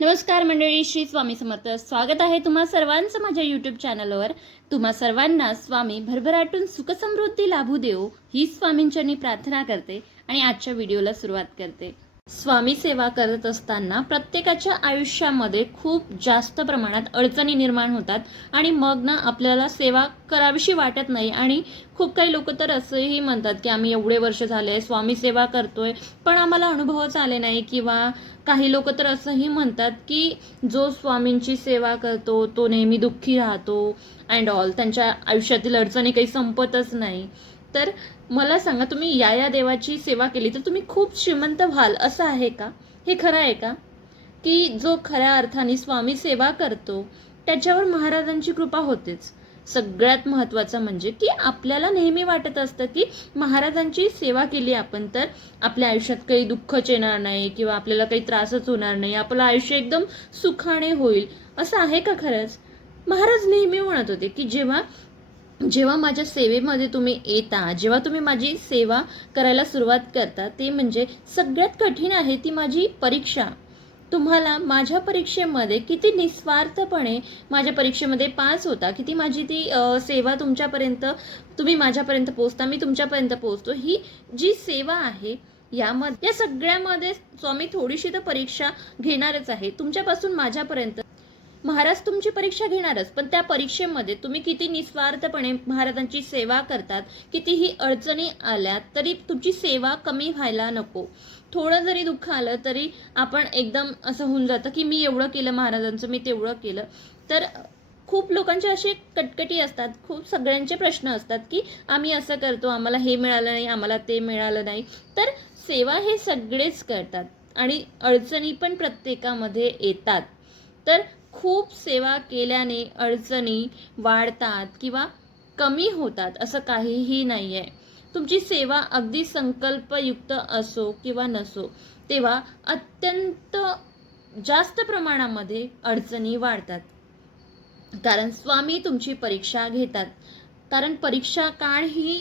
नमस्कार मंडळी श्री स्वामी समर्थ. स्वागत आहे तुम्हा सर्वांचं माझ्या यूट्यूब चॅनलवर तुम्हा सर्वांना स्वामी भरभराटून सुखसमृद्धी लाभू देऊ ही स्वामींच्यांनी प्रार्थना करते आणि आजच्या व्हिडिओला सुरुवात करते. स्वामी सेवा करत असताना प्रत्येकाच्या आयुष्यामध्ये खूप जास्त प्रमाणात अडचणी निर्माण होतात आणि मग ना आपल्याला सेवा करावीशी वाटत नाही. आणि खूप काही लोक तर असंही म्हणतात की आम्ही एवढे वर्ष झाले स्वामी सेवा करतोय पण आम्हाला अनुभवच आले नाही. किंवा काही लोक तर असंही म्हणतात की जो स्वामींची सेवा करतो तो नेहमी दुःखी राहतो अँड ऑल त्यांच्या आयुष्यातील अडचणी काही संपतच नाही. तर मला सांगा तुम्ही या या देवाची सेवा केली तर तुम्ही खूप श्रीमंत व्हाल असं आहे का? हे खरं आहे का? की जो खऱ्या अर्थाने स्वामी सेवा करतो त्याच्यावर महाराजांची कृपा होतेच. सगळ्यात महत्त्वाचं म्हणजे की आपल्याला नेहमी वाटत असतं की महाराजांची सेवा केली आपण तर आपल्या आयुष्यात काही दुःखच येणार नाही किंवा आपल्याला काही त्रासच होणार नाही आपलं आयुष्य एकदम सुखाने होईल. असं आहे का खरंच? महाराज नेहमी म्हणत होते की जेव्हा जेव्हा माझ्या सेवेमध्ये तुम्ही येता जेव्हा तुम्ही माझी सेवा करायला सुरुवात करता ते म्हणजे सगळ्यात कठीण आहे ती माझी परीक्षा. तुम्हाला माझ्या परीक्षेमध्ये किती निस्वार्थपणे माझ्या परीक्षेमध्ये पास होता किती माझी ती सेवा तुमच्यापर्यंत तुम्ही माझ्यापर्यंत पोचता मी तुमच्यापर्यंत पोचतो ही जी सेवा आहे यामध्ये या सगळ्यामध्ये स्वामी थोडीशी तर परीक्षा घेणारच आहे. तुमच्यापासून माझ्यापर्यंत महाराज तुमची परीक्षा घेणारच पण त्या परीक्षेमध्ये तुम्ही किती निस्वार्थपणे महाराजांची सेवा करतात कितीही अडचणी आल्या तरी तुमची सेवा कमी व्हायला नको. थोडं जरी दुःख आलं तरी आपण एकदम असं होऊन जातं की मी एवढं केलं महाराजांचं मी तेवढं केलं. तर खूप लोकांचे असे कटकटी असतात खूप सगळ्यांचे प्रश्न असतात की आम्ही असं करतो आम्हाला हे मिळालं नाही आम्हाला ते मिळालं नाही. तर सेवा हे सगळेच करतात आणि अडचणी पण प्रत्येकामध्ये येतात. तर खूप सेवा केल्याने अडचणी वाढतात किंवा कमी होतात असं काहीही नाही आहे तुमची सेवा अगदी संकल्पयुक्त असो किंवा नसो तेव्हा अत्यंत जास्त प्रमाणामध्ये अडचणी वाढतात. कारण स्वामी तुमची परीक्षा घेतात. कारण परीक्षा काळ ही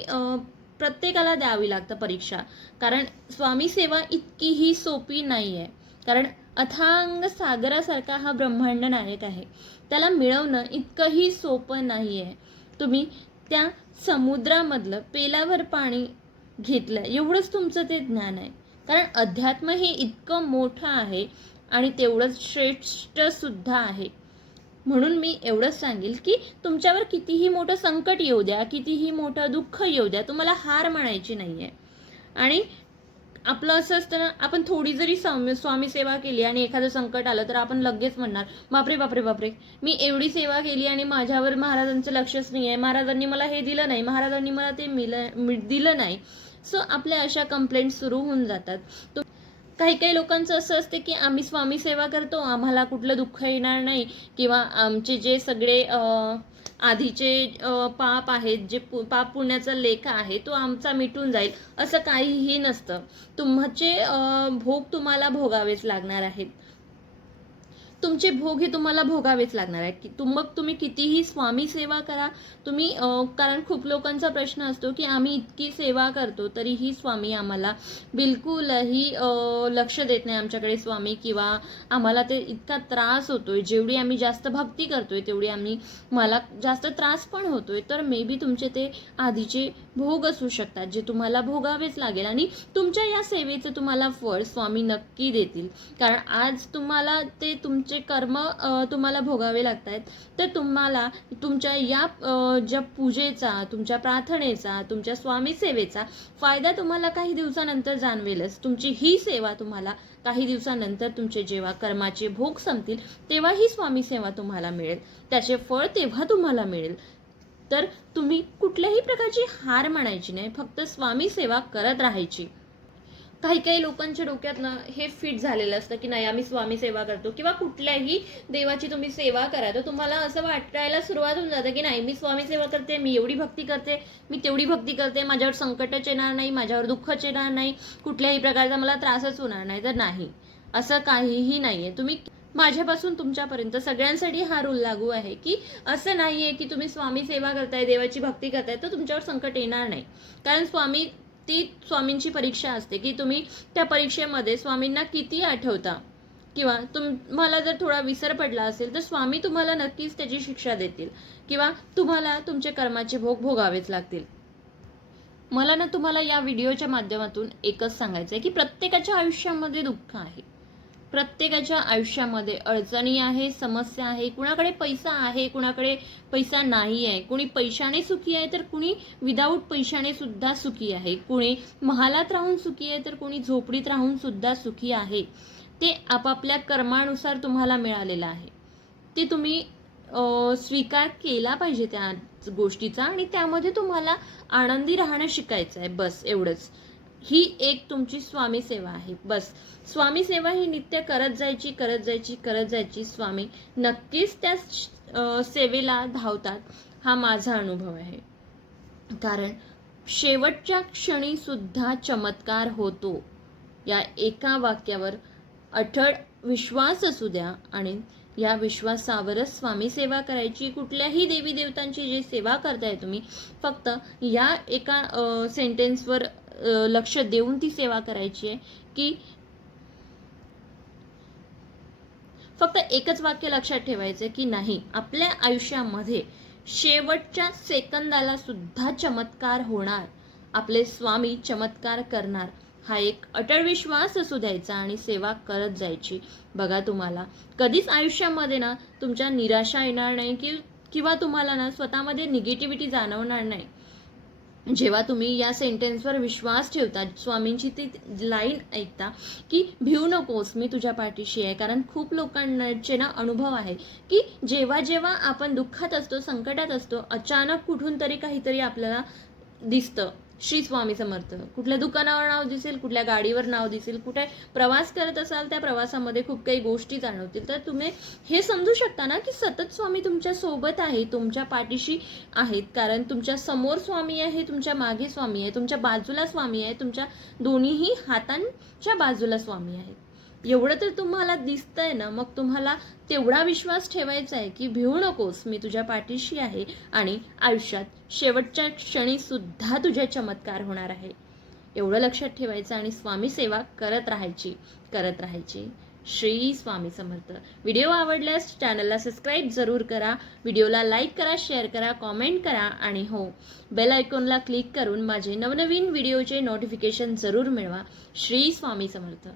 प्रत्येकाला द्यावी लागतं परीक्षा. कारण स्वामी सेवा इतकीही सोपी नाही आहे कारण अथांग सागरासारखा हा ब्रह्मांड नायक आहे. त्याला मिळवणं इतकंही सोपं नाही आहे तुम्ही त्या समुद्रामधलं पेलावर पाणी घेतलं एवढंच तुमचं ते ज्ञान आहे. कारण अध्यात्म हे इतकं मोठं आहे आणि तेवढंच श्रेष्ठसुद्धा आहे. म्हणून मी एवढंच सांगेल की तुमच्यावर कितीही मोठं संकट येऊ द्या कितीही मोठं दुःख येऊ द्या तुम्हाला हार म्हणायची नाही आहे आणि आपलं असं असतं ना आपण थोडी जरी स्वामी स्वामी सेवा केली आणि एखादं संकट आलं तर आपण लगेच म्हणणार बापरे बापरे बापरे मी एवढी सेवा केली आणि माझ्यावर महाराजांचं लक्षच नाही आहे महाराजांनी मला हे दिलं नाही महाराजांनी मला ते मिलं दिलं नाही. सो आपल्या अशा कंप्लेंट सुरू होऊन जातात. तो काही काही लोकांचं असं असते की आम्ही स्वामी सेवा करतो आम्हाला कुठलं दुःख येणार नाही किंवा आमचे जे सगळे आधीचे पाप आहेत जे पाप पुण्याचा लेख आहे तो आमचा मिटून जाईल असं काहीही नसतं. तुमचे भोग तुम्हाला भोगावेच लागणार आहेत. तुमचे भोग हे तुम्हाला भोगावेच लागणार आहेत. की तुम मग तुम्ही कितीही स्वामी सेवा करा तुम्ही कारण खूप लोकांचा प्रश्न असतो की आम्ही इतकी सेवा करतो तरीही स्वामी आम्हाला बिलकुलही लक्ष देत नाही आमच्याकडे स्वामी किंवा आम्हाला ते इतका त्रास होतोय. जेवढी आम्ही जास्त भक्ती करतोय तेवढी आम्ही मला जास्त त्रास पण होतोय. तर मे बी तुमचे ते आधीचे भोग असू शकतात जे तुम्हाला भोगावेच लागेल. आणि तुमच्या या सेवेचं तुम्हाला फळ स्वामी नक्की देतील. कारण आज तुम्हाला ते तुमचे कर्म तुम्हाला भोगावे लागत आहेत तर तुम्हाला तुमच्या या ज्या पूजेचा तुमच्या प्रार्थनेचा तुमच्या स्वामी सेवेचा फायदा तुम्हाला काही दिवसानंतर जाणवेलच. तुमची ही सेवा तुम्हाला काही दिवसानंतर तुमचे जेव्हा कर्माचे भोग संपतील तेव्हा ही स्वामी सेवा तुम्हाला मिळेल. त्याचे फळ तेव्हा तुम्हाला मिळेल. तर तुम्ही कुठल्याही प्रकारची हार म्हणायची नाही फक्त स्वामी सेवा करत राहायची. काही काही लोकांच्या डोक्यातनं हे फिट झालेलं असतं की नाही आम्ही स्वामी सेवा करतो. किंवा कुठल्याही देवाची तुम्ही सेवा करा तर तुम्हाला असं वाटायला सुरुवात होऊन जातं की नाही मी स्वामी सेवा करते मी एवढी भक्ती करते मी तेवढी भक्ती करते माझ्यावर संकटच येणार नाही माझ्यावर दुःखच येणार नाही कुठल्याही प्रकारचा मला त्रासच होणार नाही तर नाही. असं काहीही नाही आहे तुम्ही माझ्यापासून तुमच्यापर्यंत सगळ्यांसाठी हा रूल लागू आहे की असं नाही आहे की तुम्ही स्वामी सेवा करताय देवाची भक्ती करताय तर तुमच्यावर संकट येणार नाही. कारण स्वामी ती स्वामींची परीक्षा असते की तुम्ही त्या परीक्षेमध्ये स्वामींना किती आठवता? किंवा तुम्हाला जर थोडा विसर पडला असेल तर स्वामी तुम्हाला नक्कीच त्याची शिक्षा देतील. किंवा तुम्हाला तुमचे कर्माचे भोग भोगावेच लागतील. मला ना तुम्हाला या व्हिडिओच्या माध्यमातून एकच सांगायचं आहे की प्रत्येकाच्या आयुष्यामध्ये दुःख आहे. प्रत्येकाच्या आयुष्यामध्ये अडचणी आहे समस्या आहे कुणाकडे पैसा आहे कुणाकडे पैसा नाही आहे कुणी पैशाने सुखी आहे तर कुणी विदाऊट पैशाने सुद्धा सुखी आहे. कुणी महालात राहून सुखी आहे तर कुणी झोपडीत राहून सुद्धा सुखी आहे. ते आपापल्या कर्मानुसार तुम्हाला मिळालेलं आहे. ते तुम्ही स्वीकार केला पाहिजे त्या गोष्टीचा आणि त्यामध्ये तुम्हाला आनंदी राहणं शिकायचं आहे. बस एवढंच. ही एक तुमची स्वामी सेवा आहे. बस. स्वामी सेवा ही नित्य करत जायची करत जायची करत जायची स्वामी नक्कीच त्या सेवेला धावतात हा माझा अनुभव आहे. कारण शेवटच्या क्षणी सुद्धा चमत्कार होतो. या एका वाक्यावर अठळ विश्वास असू द्या आणि या विश्वासावरच स्वामी सेवा करायची. कुठल्याही देवी देवतांची जी सेवा करताय तुम्ही फक्त या एका सेंटेन्सवर लक्ष देऊन ती सेवा करायची आहे की फक्त एकच वाक्य लक्षात ठेवायचं की नाही आपल्या आयुष्यामध्ये शेवटच्या सेकंदाला सुद्धा चमत्कार होणार आपले स्वामी चमत्कार करणार हा एक अटळ विश्वास असू द्यायचा आणि सेवा करत जायची. बघा तुम्हाला कधीच आयुष्यामध्ये ना तुमच्या निराशा येणार नाही की किंवा तुम्हाला ना स्वतःमध्ये निगेटिव्हिटी जाणवणार नाही. जेव्हा तुम्ही या सेंटेन्सवर विश्वास ठेवता स्वामींची ती लाईन ऐकता की भिऊ नकोस मी तुझ्या पाठीशी आहे. कारण खूप लोकांचे ना अनुभव आहे की जेव्हा जेव्हा आपण दुःखात असतो संकटात असतो अचानक कुठून तरी काहीतरी आपल्याला दिसतं. श्री स्वामी समर्थ कुठल्या दुकानावर नाव दिसेल कुठल्या गाडीवर नाव दिसेल कुठे प्रवास करत असाल त्या प्रवासामध्ये खूप काही गोष्टी जाणवतील. तर तुम्ही हे समजू शकता ना की सतत स्वामी तुमच्यासोबत आहे तुमच्या पाठीशी आहेत. कारण तुमच्यासमोर स्वामी आहे तुमच्या मागे स्वामी आहे तुमच्या बाजूला स्वामी आहे तुमच्या दोन्हीही हातांच्या बाजूला स्वामी आहेत. एवढं तर तुम्हाला दिसतंय ना मग तुम्हाला तेवढा विश्वास ठेवायचा आहे की भिवू नकोस मी तुझ्या पाठीशी आहे आणि आयुष्यात शेवटच्या क्षणी सुद्धा तुझ्या चमत्कार होणार आहे. एवढं लक्षात ठेवायचं आणि स्वामी सेवा करत राहायची करत राहायची. श्री स्वामी समर्थ. व्हिडिओ आवडल्यास चॅनलला सबस्क्राईब जरूर करा व्हिडिओला लाईक करा शेअर करा कॉमेंट करा आणि हो बेल आयकॉनला क्लिक करून माझे नवनवीन व्हिडिओचे नोटिफिकेशन जरूर मिळवा. श्री स्वामी समर्थ.